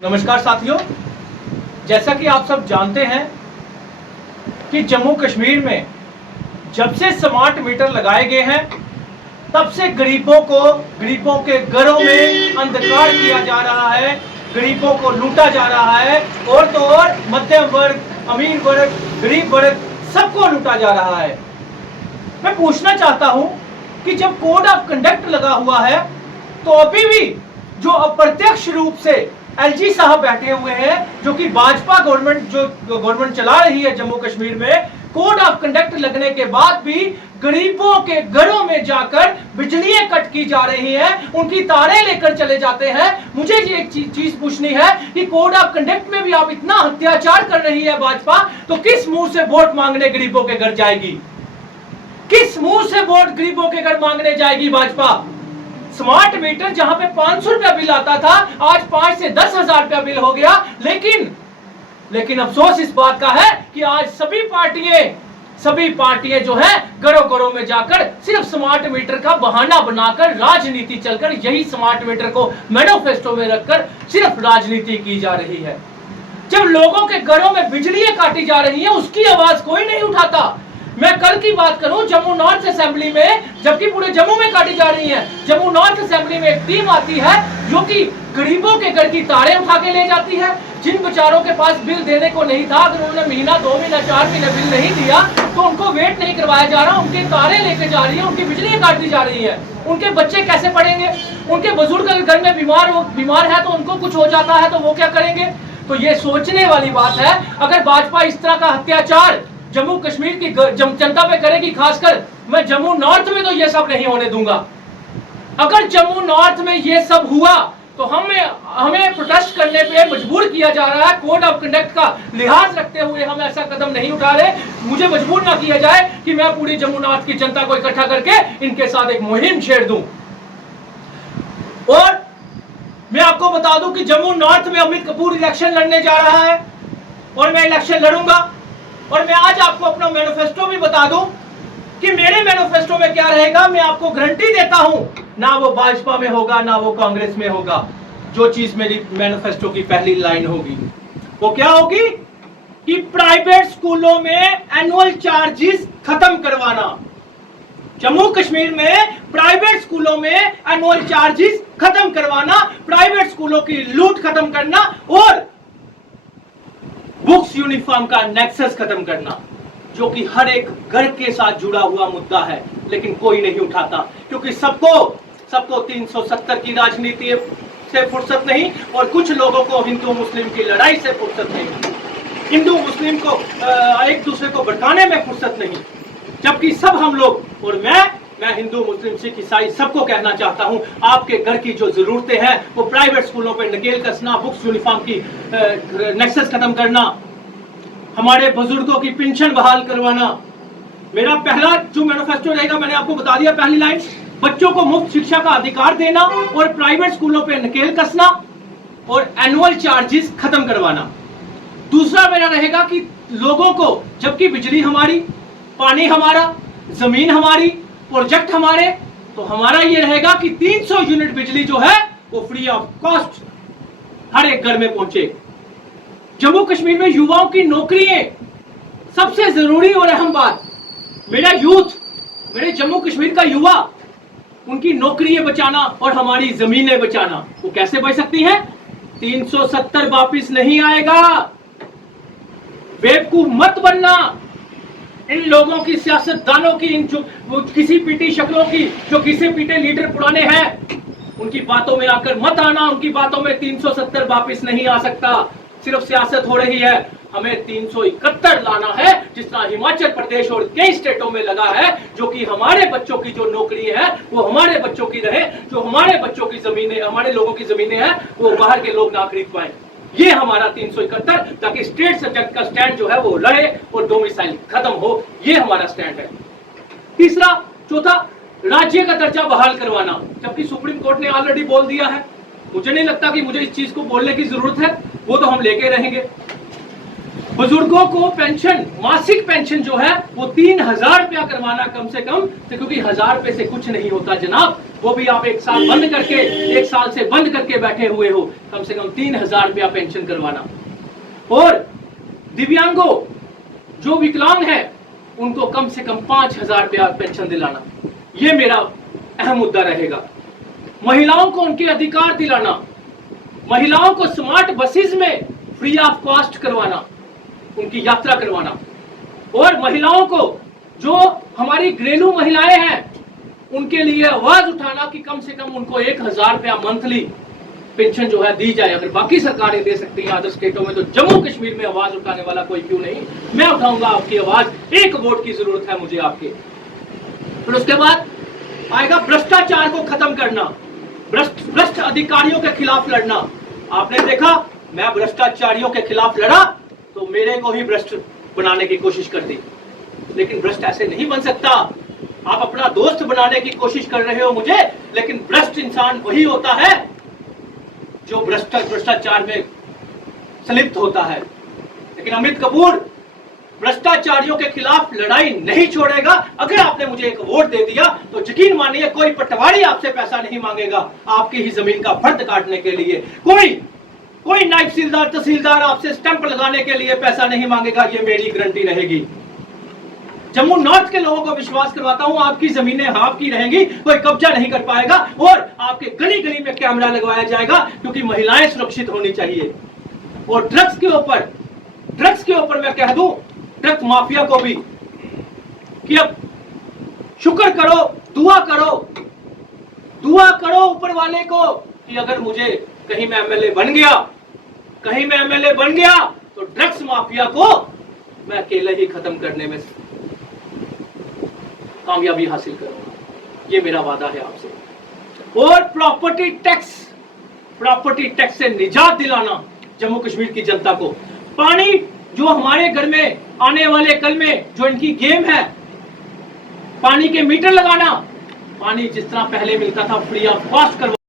नमस्कार साथियों, जैसा कि आप सब जानते हैं कि जम्मू कश्मीर में जब से स्मार्ट मीटर लगाए गए हैं तब से गरीबों के घरों में अंधकार किया जा रहा है, गरीबों को लूटा जा रहा है और तो और मध्यम वर्ग, अमीर वर्ग, गरीब वर्ग सबको लूटा जा रहा है। मैं पूछना चाहता हूं कि जब कोड ऑफ कंडक्ट लगा हुआ है तो अभी भी जो अप्रत्यक्ष रूप से एलजी साहब बैठे हुए हैं, जो कि भाजपा गवर्नमेंट चला रही है जम्मू कश्मीर में, कोड ऑफ कंडक्ट लगने के बाद भी गरीबों के घरों में जाकर बिजलियां कट की जा रही हैं, उनकी तारें लेकर चले जाते हैं। मुझे ये एक चीज पूछनी है कि कोड ऑफ कंडक्ट में भी आप इतना अत्याचार कर रही है भाजपा, तो किस मुंह से वोट मांगने गरीबों के घर जाएगी? किस मुंह से वोट गरीबों के घर मांगने जाएगी भाजपा? स्मार्ट मीटर जहां पे 500 रुपया बिल आता था, आज 5 से 10,000 रुपया बिल हो गया। लेकिन अफसोस इस बात का है कि आज सभी पार्टियां जो है घरों में जाकर सिर्फ स्मार्ट मीटर का बहाना बनाकर राजनीति चलकर, यही स्मार्ट मीटर को मैनिफेस्टो में रखकर सिर्फ राजनीति की जा रही है। जब लोगों के घरों में बिजलियां काटी जा रही है, उसकी आवाज कोई नहीं उठाता। मैं कल की बात करूं, जम्मू नॉर्थ असेंबली में, जबकि पूरे जम्मू में काटी जा रही है, जम्मू नॉर्थ असेंबली में एक टीम आती है जो कि गरीबों के घर की तारें उठा के ले जाती है। जिन बेचारों के पास बिल देने को नहीं था, अगर उन्होंने महीना, 2 महीना, 4 महीने बिल नहीं दिया तो उनको वेट नहीं करवाया जा रहा, उनके तारें लेके जा रही है, उनकी बिजली काट दी जा रही है। उनके बच्चे कैसे पढ़ेंगे? उनके बुजुर्ग अगर घर में बीमार है तो उनको कुछ हो जाता है तो वो क्या करेंगे? तो ये सोचने वाली बात है। अगर भाजपा इस तरह का अत्याचार जम्मू कश्मीर की जनता पे करेगी, खासकर मैं जम्मू नॉर्थ में तो ये सब नहीं होने दूंगा। अगर जम्मू नॉर्थ में ये सब हुआ तो हमें प्रोटेस्ट करने पे मजबूर किया जा रहा है। कोड ऑफ कंडक्ट का लिहाज रखते हुए हम ऐसा कदम नहीं उठा रहे। मुझे मजबूर ना किया जाए कि मैं पूरी जम्मू नॉर्थ की जनता को इकट्ठा करके इनके साथ एक मुहिम छेड़ दूं। और मैं आपको बता दूं कि जम्मू नॉर्थ में अमित कपूर इलेक्शन लड़ने जा रहा है और मैं इलेक्शन लड़ूंगा। और मैं आज आपको अपना मैनिफेस्टो भी बता दूं कि मेरे मैनिफेस्टो में क्या रहेगा। मैं आपको गारंटी देता हूं, ना वो भाजपा में होगा ना वो कांग्रेस में होगा। जो चीज मेरी मैनिफेस्टो की पहली लाइन होगी वो क्या होगी कि प्राइवेट स्कूलों में एनुअल चार्जेस खत्म करवाना। जम्मू कश्मीर में प्राइवेट स्कूलों में एनुअल चार्जेस खत्म करवाना, प्राइवेट स्कूलों की लूट खत्म करना और बुक्स यूनिफॉर्म का नेक्सस खत्म करना, जो कि हर एक घर के साथ जुड़ा हुआ मुद्दा है, लेकिन कोई नहीं उठाता क्योंकि सबको 370 की राजनीति से फुर्सत नहीं और कुछ लोगों को हिंदू मुस्लिम की लड़ाई से फुर्सत नहीं, हिंदू मुस्लिम को एक दूसरे को भड़काने में फुर्सत नहीं। जबकि सब हम लोग, और मैं हिंदू मुस्लिम सिख ईसाई सबको कहना चाहता हूं, आपके घर की जो जरूरतें हैं वो प्राइवेट स्कूलों पे नकेल कसना, बुक्स यूनिफॉर्म की नेक्सस खत्म करना, हमारे बुजुर्गों की पेंशन बहाल करवाना। मेरा पहला जो मैनिफेस्टो रहेगा, मैंने आपको बता दिया पहली लाइन, बच्चों को मुफ्त शिक्षा का अधिकार देना और प्राइवेट स्कूलों पे नकेल कसना और एनुअल चार्जेस खत्म करवाना। दूसरा मेरा रहेगा कि लोगों को, जबकि बिजली हमारी, पानी हमारा, जमीन हमारी, प्रोजेक्ट हमारे, तो हमारा ये रहेगा कि 300 यूनिट बिजली जो है वो फ्री ऑफ कॉस्ट हर एक घर में पहुंचे। जम्मू कश्मीर में युवाओं की नौकरियां सबसे जरूरी और अहम बात। मेरा यूथ, मेरे जम्मू कश्मीर का युवा, उनकी नौकरियां बचाना और हमारी जमीनें बचाना। वो कैसे बच सकती हैं? 370 वापिस नहीं आएगा। बेवकूफ मत बनना। इन लोगों की, सियासतदानों की, इन किसी पीटी शक्लों की, जो किसी पीटे लीडर पुराने हैं, उनकी बातों में आकर मत आना। उनकी बातों में 370 वापिस नहीं आ सकता। सिर्फ सियासत हो रही है। हमें 371 लाना है, जिस तरह हिमाचल प्रदेश और कई स्टेटों में लगा है, जो कि हमारे बच्चों की जो नौकरी है वो हमारे बच्चों की रहे, जो हमारे बच्चों की जमीनें, हमारे लोगों की जमीनें हैं वो बाहर के लोग ना खरीद पाए। ये हमारा 371, ताकि स्टेट सब्जेक्ट का स्टैंड जो है वो रहे और डोमिसाइल खत्म हो। ये हमारा स्टैंड है। तीसरा, चौथा, राज्य का दर्जा बहाल करवाना, जबकि सुप्रीम कोर्ट ने ऑलरेडी बोल दिया है। मुझे नहीं लगता कि मुझे इस चीज को बोलने की जरूरत है, वो तो हम लेके रहेंगे। बुजुर्गों को पेंशन, मासिक पेंशन जो है वो 3,000 रुपया करवाना कम से कम, तो क्योंकि 1,000 रुपए से कुछ नहीं होता जनाब, वो भी आप एक साल से बंद करके बैठे हुए हो, कम से कम 3,000 रुपया पेंशन करवाना। और दिव्यांगों जो विकलांग है उनको कम से कम 5,000 रुपया पेंशन दिलाना, ये मेरा अहम मुद्दा रहेगा। महिलाओं को उनके अधिकार दिलाना, महिलाओं को स्मार्ट बसेस में फ्री ऑफ कॉस्ट करवाना, उनकी यात्रा करवाना, और महिलाओं को जो हमारी घरेलू महिलाएं हैं उनके लिए आवाज उठाना कि कम से कम उनको 1,000 रुपया मंथली पेंशन जो है दी जाए। अगर बाकी सरकारें दे सकती हैं अदर स्टेटों में, तो जम्मू कश्मीर में आवाज उठाने वाला कोई क्यों नहीं? मैं उठाऊंगा आपकी आवाज, एक वोट की जरूरत है मुझे आपके। फिर उसके बाद आएगा भ्रष्टाचार को खत्म करना, भ्रष्ट अधिकारियों के खिलाफ लड़ना। आपने देखा मैं भ्रष्टाचारियों के खिलाफ लड़ा तो मेरे को ही भ्रष्ट बनाने की कोशिश कर दी, लेकिन भ्रष्ट ऐसे नहीं बन सकता। आप अपना दोस्त बनाने की कोशिश कर रहे हो मुझे, लेकिन भ्रष्ट इंसान वही होता है जो भ्रष्टाचार में संलिप्त होता है। लेकिन अमित कपूर भ्रष्टाचारियों के खिलाफ लड़ाई नहीं छोड़ेगा। अगर आपने मुझे एक वोट दे दिया तो यकीन मानिए कोई पटवारी आपसे पैसा नहीं मांगेगा आपकी ही जमीन का फर्द काटने के लिए। कोई नायब तहसीलदार आपसे स्टंप लगाने के लिए पैसा नहीं मांगेगा, ये मेरी गारंटी रहेगी। जम्मू नॉर्थ के लोगों को विश्वास करवाता हूं आपकी जमीनें आपकी रहेंगी, कोई कब्जा नहीं कर पाएगा, और आपके गली गली में कैमरा लगवाया जाएगा, क्योंकि महिलाएं सुरक्षित होनी चाहिए। और ड्रग्स के ऊपर मैं कह दूं ड्रग्स माफिया को भी कि अब शुक्र करो, दुआ करो ऊपर वाले को कि अगर मुझे कहीं मैं एमएलए बन गया तो ड्रग्स माफिया को मैं अकेले ही खत्म करने में कामयाबी हासिल करूंगा, ये मेरा वादा है आपसे। और प्रॉपर्टी टैक्स से निजात दिलाना जम्मू कश्मीर की जनता को। पानी जो हमारे घर में आने वाले कल में जो इनकी गेम है, पानी के मीटर लगाना, पानी जिस तरह पहले मिलता था फ्री ऑफ कॉस्ट करवा